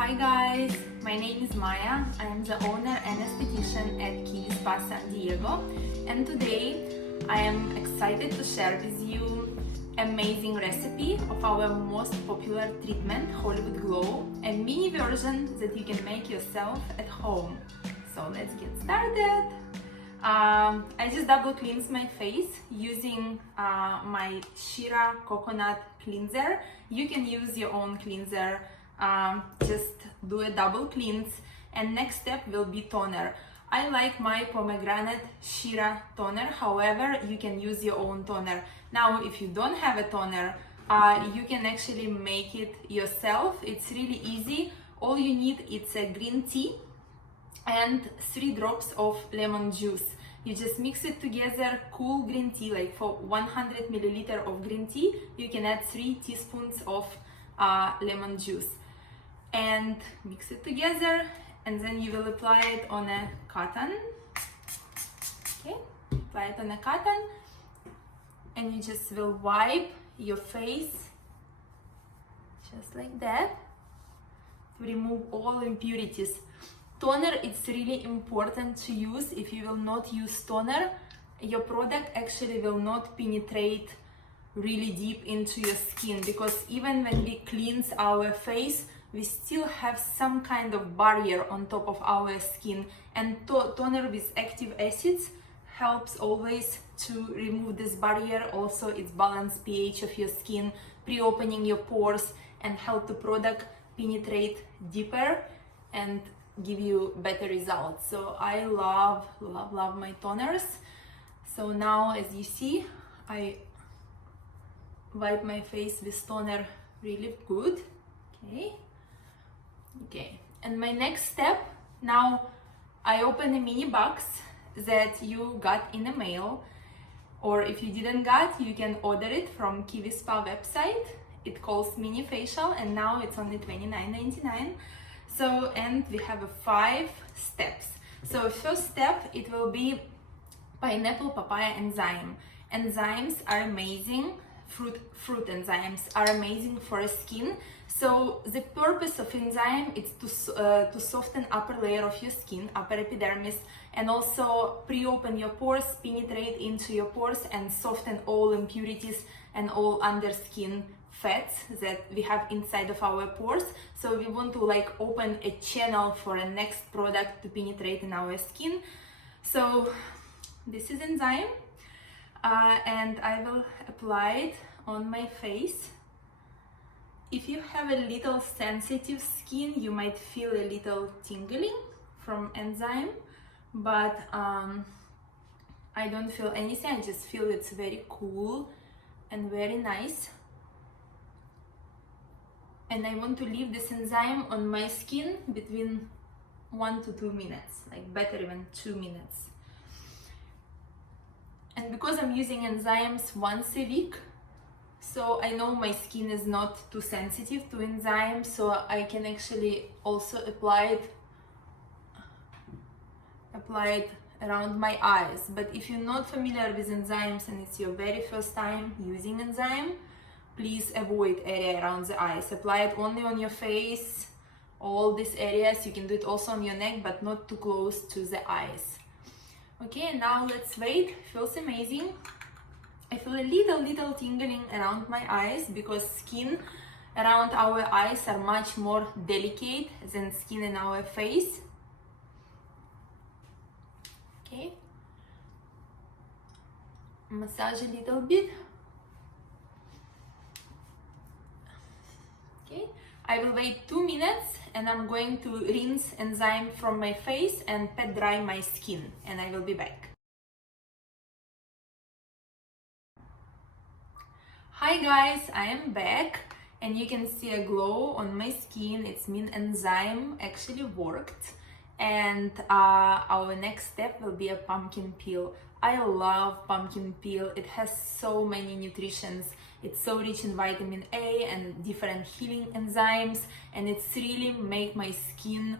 Hi guys, my name is Maya. I am the owner and esthetician at Kiwi Spa San Diego, and today I am excited to share with you amazing recipe of our most popular treatment, Hollywood Glow, a mini version that you can make yourself at home. So let's get started. I just double cleansed my face using my Shira coconut cleanser. You can use your own cleanser. Just do a double cleanse, and next step will be toner. I like my pomegranate Shira toner, however you can use your own toner. Now if you don't have a toner, you can actually make it yourself. It's really easy. All you need is a green tea and 3 drops of lemon juice. You just mix it together. Cool green tea, like for 100 milliliter of green tea you can add 3 teaspoons of lemon juice and mix it together, and then you will apply it on a cotton. Okay, apply it on a cotton, and you just will wipe your face just like that to remove all impurities. Toner, it's really important to use. If you will not use toner, your product actually will not penetrate really deep into your skin, because even when we cleanse our face, we still have some kind of barrier on top of our skin, and toner with active acids helps always to remove this barrier. Also, it's balance pH of your skin, pre-opening your pores, and help the product penetrate deeper and give you better results. So I love my toners. So now, as you see, I wipe my face with toner really good. Okay, and my next step, now I open a mini box that you got in the mail, or if you didn't get, you can order it from Kiwi Spa website. It calls mini facial, and now it's only $29.99. So, and we have 5 steps. So first step, it will be pineapple papaya enzyme. Enzymes are amazing. Fruit enzymes are amazing for skin. So the purpose of enzyme is to soften upper layer of your skin, upper epidermis, and also pre-open your pores, penetrate into your pores, and soften all impurities and all under skin fats that we have inside of our pores. So we want to like open a channel for a next product to penetrate in our skin. So this is enzyme. And I will apply it on my face. If you have a little sensitive skin, you might feel a little tingling from enzyme, but I don't feel anything. I just feel it's very cool and very nice. And I want to leave this enzyme on my skin between 1 to 2 minutes, like better even 2 minutes. And because I'm using enzymes once a week, so I know my skin is not too sensitive to enzymes, so I can actually also apply it around my eyes. But if you're not familiar with enzymes and it's your very first time using enzyme, please avoid area around the eyes. Apply it only on your face, all these areas. You can do it also on your neck, but not too close to the eyes. Okay, now let's wait. Feels amazing. I feel a little tingling around my eyes, because skin around our eyes are much more delicate than skin in our face. Okay, massage a little bit. Okay, I will wait 2 minutes, and I'm going to rinse enzyme from my face and pat dry my skin, and I will be back. Hi guys, I am back, and you can see a glow on my skin. It's mean enzyme actually worked. And our next step will be a pumpkin peel. I love pumpkin peel. It has so many nutritions. It's so rich in vitamin A and different healing enzymes, and it's really make my skin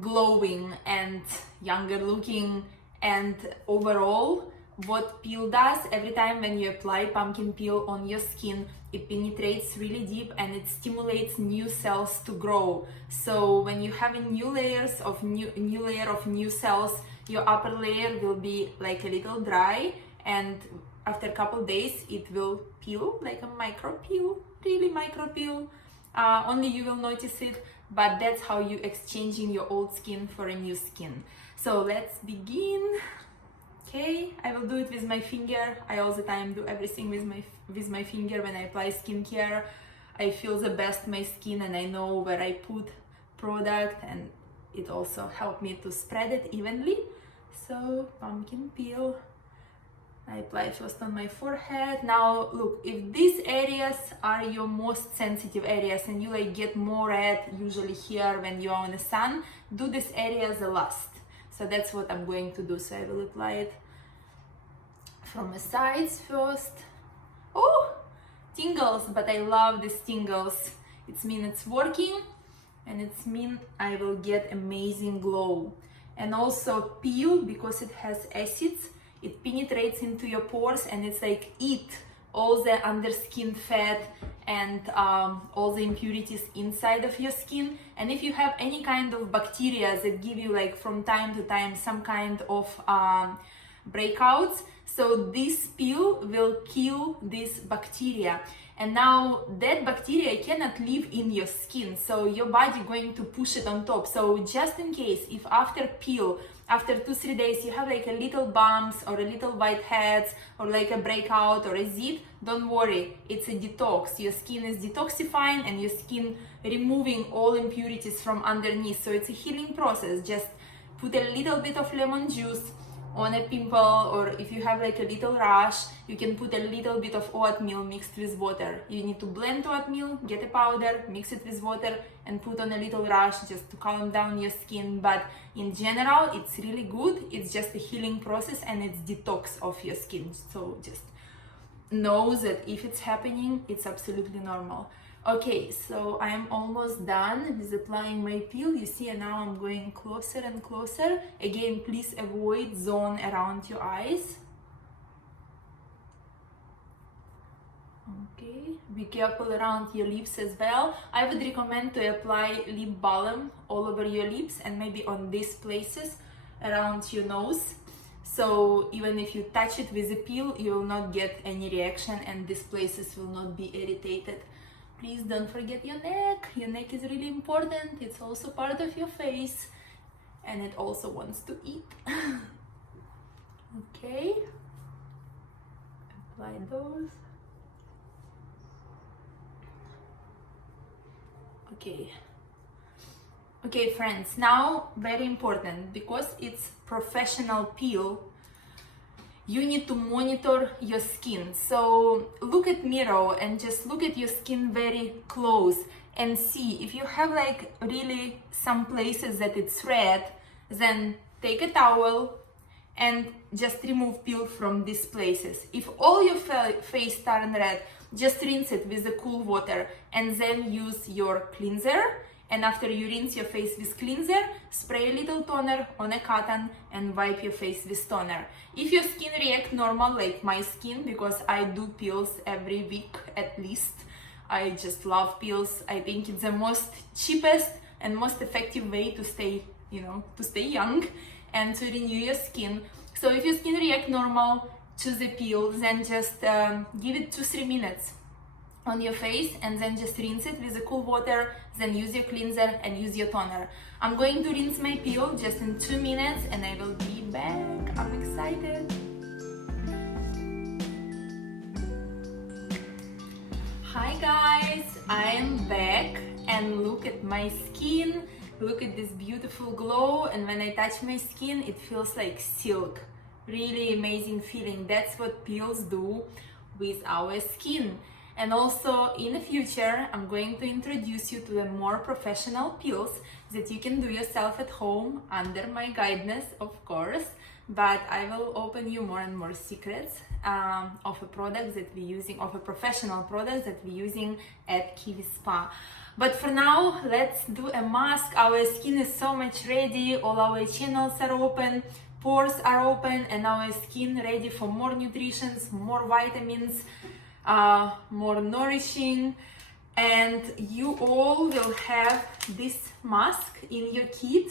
glowing and younger looking, and overall what peel does, every time when you apply pumpkin peel on your skin, it penetrates really deep and it stimulates new cells to grow. So when you have a new layer of new cells, your upper layer will be like a little dry, and after a couple days it will peel like a micro peel, really micro peel. Only you will notice it, but that's how you exchanging your old skin for a new skin. So let's begin. Okay, I will do it with my finger. I all the time do everything with my finger when I apply skincare. I feel the best my skin and I know where I put product, and it also helped me to spread it evenly. So pumpkin peel, I apply first on my forehead. Now look, if these areas are your most sensitive areas and you like get more red usually here when you are in the sun, do this area the last. So that's what I'm going to do. So I will apply it from the sides first. Oh, tingles, but I love these tingles. It means it's working, and it means I will get amazing glow. And also peel, because it has acids, it penetrates into your pores and it's like eat all the underskin fat and all the impurities inside of your skin. And if you have any kind of bacteria that give you like from time to time some kind of breakouts, so this peel will kill this bacteria. And now that bacteria cannot live in your skin, so your body going to push it on top. So just in case, if after peel, after 2-3 days you have like a little bumps or a little whiteheads or like a breakout or a zit, don't worry, it's a detox. Your skin is detoxifying and your skin removing all impurities from underneath. So it's a healing process. Just put a little bit of lemon juice on a pimple, or if you have like a little rash, you can put a little bit of oatmeal mixed with water. You need to blend oatmeal, get a powder, mix it with water and put on a little rash just to calm down your skin. But in general, it's really good. It's just a healing process and it's detox of your skin. So just know that if it's happening, it's absolutely normal. Okay, so I'm almost done with applying my peel. You see, and now I'm going closer and closer. Again, please avoid zone around your eyes. Okay, be careful around your lips as well. I would recommend to apply lip balm all over your lips and maybe on these places around your nose. So even if you touch it with a peel, you will not get any reaction and these places will not be irritated. Please don't forget your neck. Your neck is really important. It's also part of your face and it also wants to eat. Okay, apply those. Okay friends, now very important, because it's professional peel, you need to monitor your skin. So look at mirror and just look at your skin very close and see if you have like really some places that it's red, then take a towel and just remove peel from these places. If all your face turn red, just rinse it with the cool water and then use your cleanser. And after you rinse your face with cleanser, spray a little toner on a cotton and wipe your face with toner. If your skin reacts normal like my skin, because I do peels every week at least, I just love peels. I think it's the most cheapest and most effective way to stay, to stay young and to renew your skin. So if your skin reacts normal to the peel, then just give it 2-3 minutes on your face and then just rinse it with the cool water, then use your cleanser and use your toner. I'm going to rinse my peel just in 2 minutes and I will be back. I'm excited. Hi guys, I am back and look at my skin. Look at this beautiful glow, and when I touch my skin it feels like silk. Really amazing feeling. That's what peels do with our skin. And also in the future, I'm going to introduce you to the more professional peels that you can do yourself at home under my guidance, of course. But I will open you more and more secrets of a product that we're using, of a professional product that we're using at Kiwi Spa. But for now, let's do a mask. Our skin is so much ready. All our channels are open. pores are open, and our skin ready for more nutrition, more vitamins, more nourishing. And you all will have this mask in your kit.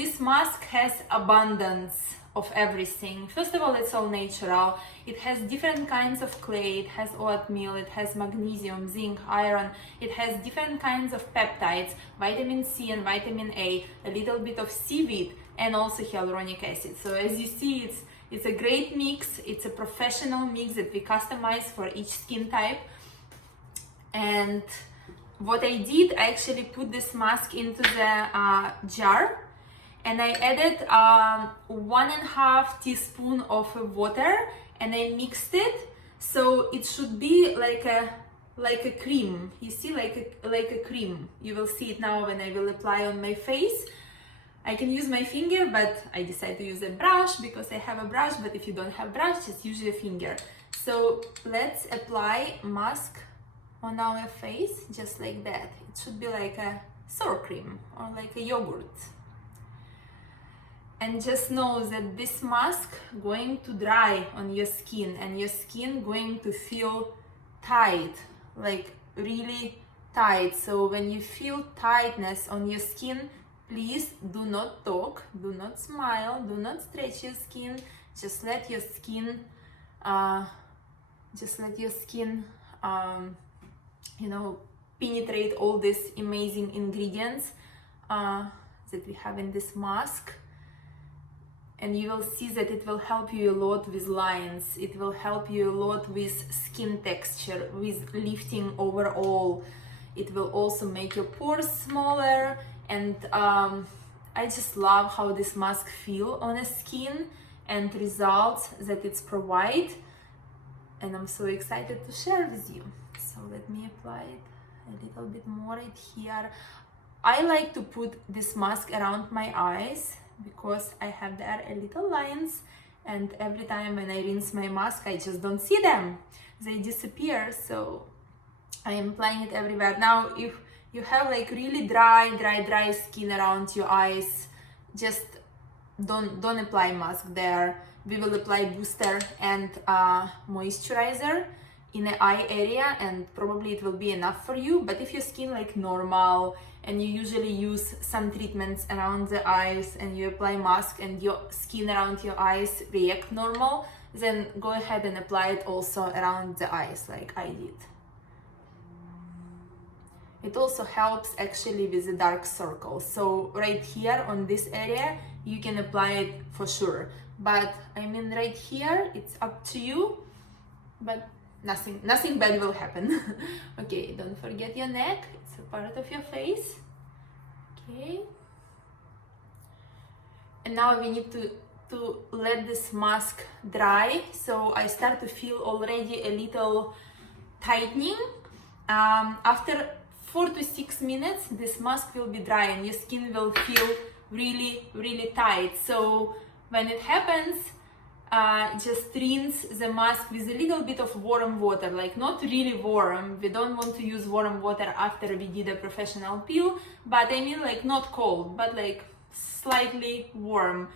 This mask has abundance of everything. First of all, it's all natural. It has different kinds of clay, it has oatmeal, it has magnesium, zinc, iron, it has different kinds of peptides, vitamin C and vitamin A, a little bit of seaweed, and also hyaluronic acid. So as you see, it's a great mix. It's a professional mix that we customize for each skin type. And what I did, I actually put this mask into the jar, and I added 1.5 teaspoon of water, and I mixed it so it should be like a cream. You see, like a cream. You will see it now when I will apply on my face. I can use my finger, but I decided to use a brush because I have a brush. But if you don't have brush, just use your finger. So let's apply mask on our face just like that. It should be like a sour cream or like a yogurt. And just know that this mask going to dry on your skin, and your skin going to feel tight, like really tight. So when you feel tightness on your skin, please do not talk, do not smile, do not stretch your skin. Just let your skin, penetrate all these amazing ingredients that we have in this mask. And you will see that it will help you a lot with lines. It will help you a lot with skin texture, with lifting overall. It will also make your pores smaller. And I just love how this mask feel on the skin and results that it's provide. And I'm so excited to share with you. So let me apply it a little bit more right here. I like to put this mask around my eyes because I have there a little lines, and every time when I rinse my mask, I just don't see them. They disappear, so I am applying it everywhere. Now, if you have like really dry skin around your eyes, just don't apply mask there. We will apply booster and moisturizer in the eye area, and probably it will be enough for you. But if your skin like normal and you usually use some treatments around the eyes and you apply mask and your skin around your eyes react normal, then go ahead and apply it also around the eyes like I did. It also helps actually with the dark circles. So right here on this area, you can apply it for sure. But I mean right here, it's up to you, but nothing bad will happen. Okay, don't forget your neck. It's a part of your face. Okay. And now we need to let this mask dry. So I start to feel already a little tightening. After 4 to 6 minutes, this mask will be dry and your skin will feel really tight. So when it happens, just rinse the mask with a little bit of warm water, like not really warm. We don't want to use warm water after we did a professional peel, but I mean like not cold, but like slightly warm.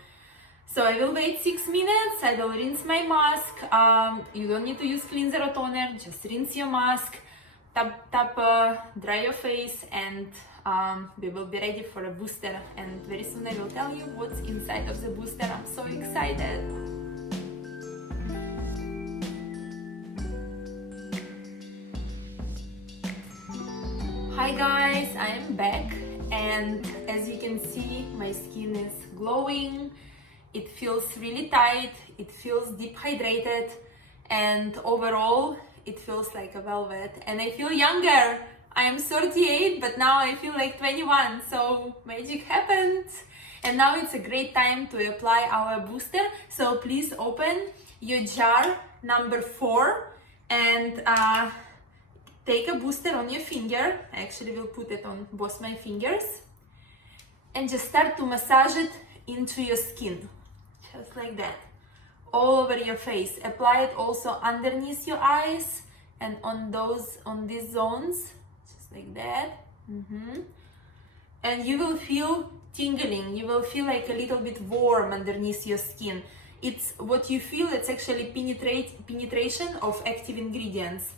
So I will wait 6 minutes, I will rinse my mask. You don't need to use cleanser or toner, just rinse your mask, dry your face, and we will be ready for a booster. And very soon I will tell you what's inside of the booster. I'm so excited. Hi guys, I am back, and as you can see, my skin is glowing. It feels really tight, it feels deep hydrated, and overall it feels like a velvet. And I feel younger. I am 38, but now I feel like 21, so magic happened. And now it's a great time to apply our booster. So please open your jar number 4 and take a booster on your finger. I actually will put it on both my fingers. And just start to massage it into your skin. Just like that. All over your face. Apply it also underneath your eyes and on these zones. Just like that. And you will feel tingling. You will feel like a little bit warm underneath your skin. It's what you feel, it's actually penetration of active ingredients.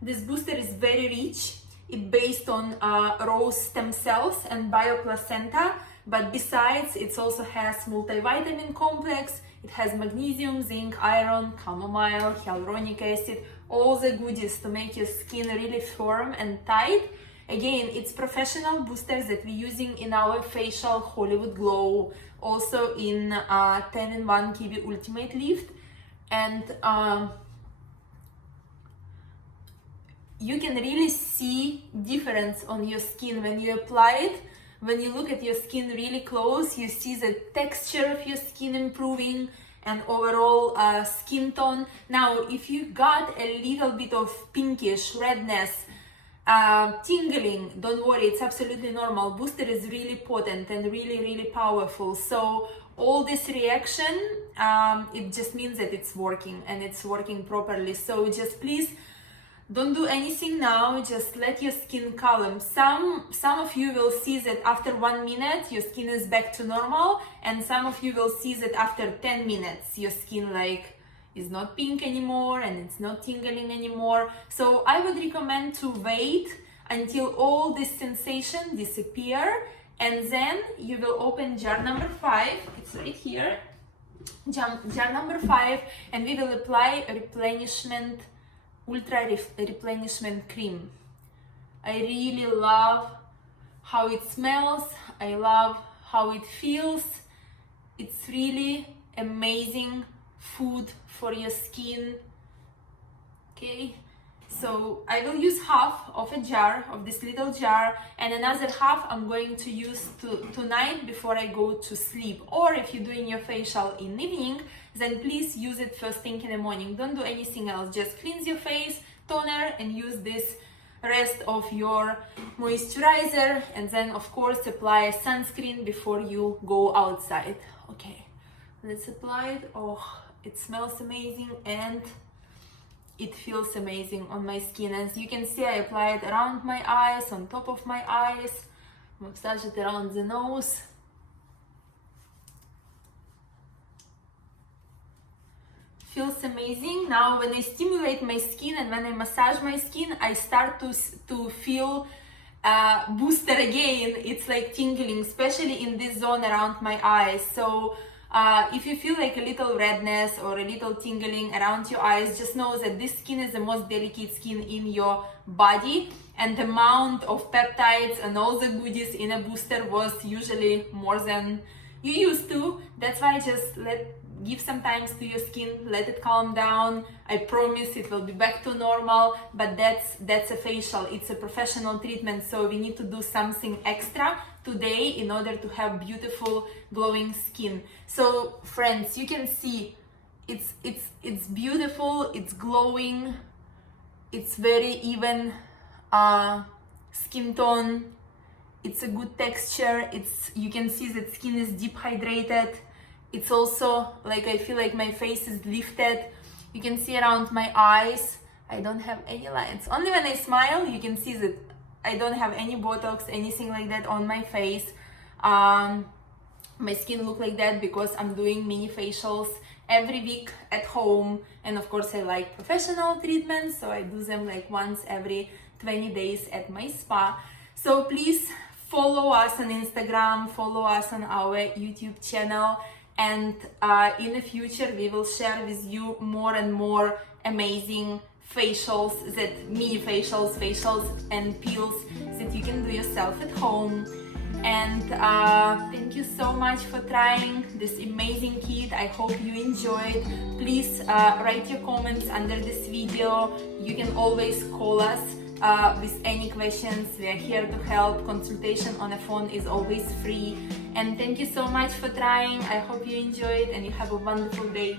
This booster is very rich. It's based on rose stem cells and bioplacenta, but besides, it also has multivitamin complex. It has magnesium, zinc, iron, chamomile, hyaluronic acid, all the goodies to make your skin really firm and tight. Again, it's professional boosters that we're using in our facial Hollywood Glow, also in 10-in-1 Kiwi Ultimate Lift. And you can really see difference on your skin when you apply it. When you look at your skin really close, you see the texture of your skin improving and overall skin tone. Now, if you got a little bit of pinkish redness, tingling, don't worry, it's absolutely normal. Booster is really potent and really powerful. So all this reaction, it just means that it's working and it's working properly. So just please don't do anything now, just let your skin calm. Some of you will see that after 1 minute your skin is back to normal, and some of you will see that after 10 minutes your skin is not pink anymore and it's not tingling anymore. So I would recommend to wait until all this sensation disappear, and then you will open jar number 5. It's right here, jar number 5, and we will apply replenishment, ultra replenishment cream. I really love how it smells. I love how it feels. It's really amazing food for your skin. Okay, so I will use half of a jar, of this little jar, and another half I'm going to use tonight before I go to sleep. Or if you're doing your facial in the evening, then please use it first thing in the morning. Don't do anything else, just cleanse your face, toner, and use this rest of your moisturizer, and then of course apply a sunscreen before you go outside. Okay, let's apply it. Oh, it smells amazing and it feels amazing on my skin. As you can see, I apply it around my eyes, on top of my eyes, massage it around the nose. Feels amazing. Now when I stimulate my skin and when I massage my skin, I start to feel booster again. It's like tingling, especially in this zone around my eyes. So if you feel like a little redness or a little tingling around your eyes, just know that this skin is the most delicate skin in your body, and the amount of peptides and all the goodies in a booster was usually more than you used to. That's why just give some time to your skin, let it calm down. I promise it will be back to normal, but that's a facial, it's a professional treatment, so we need to do something extra today in order to have beautiful glowing skin. So friends, you can see it's beautiful, it's glowing, it's very even skin tone, it's a good texture, you can see that skin is deep hydrated. It's also like I feel like my face is lifted. You can see around my eyes, I don't have any lines. Only when I smile, you can see that I don't have any Botox, anything like that on my face. My skin look like that because I'm doing mini facials every week at home. And of course I like professional treatments, so I do them like once every 20 days at my spa. So please follow us on Instagram, follow us on our YouTube channel. And in the future, we will share with you more and more amazing facials, mini facials and peels that you can do yourself at home. And thank you so much for trying this amazing kit. I hope you enjoyed. Please write your comments under this video. You can always call us with any questions. We are here to help. Consultation on the phone is always free. And thank you so much for trying. I hope you enjoyed and you have a wonderful day.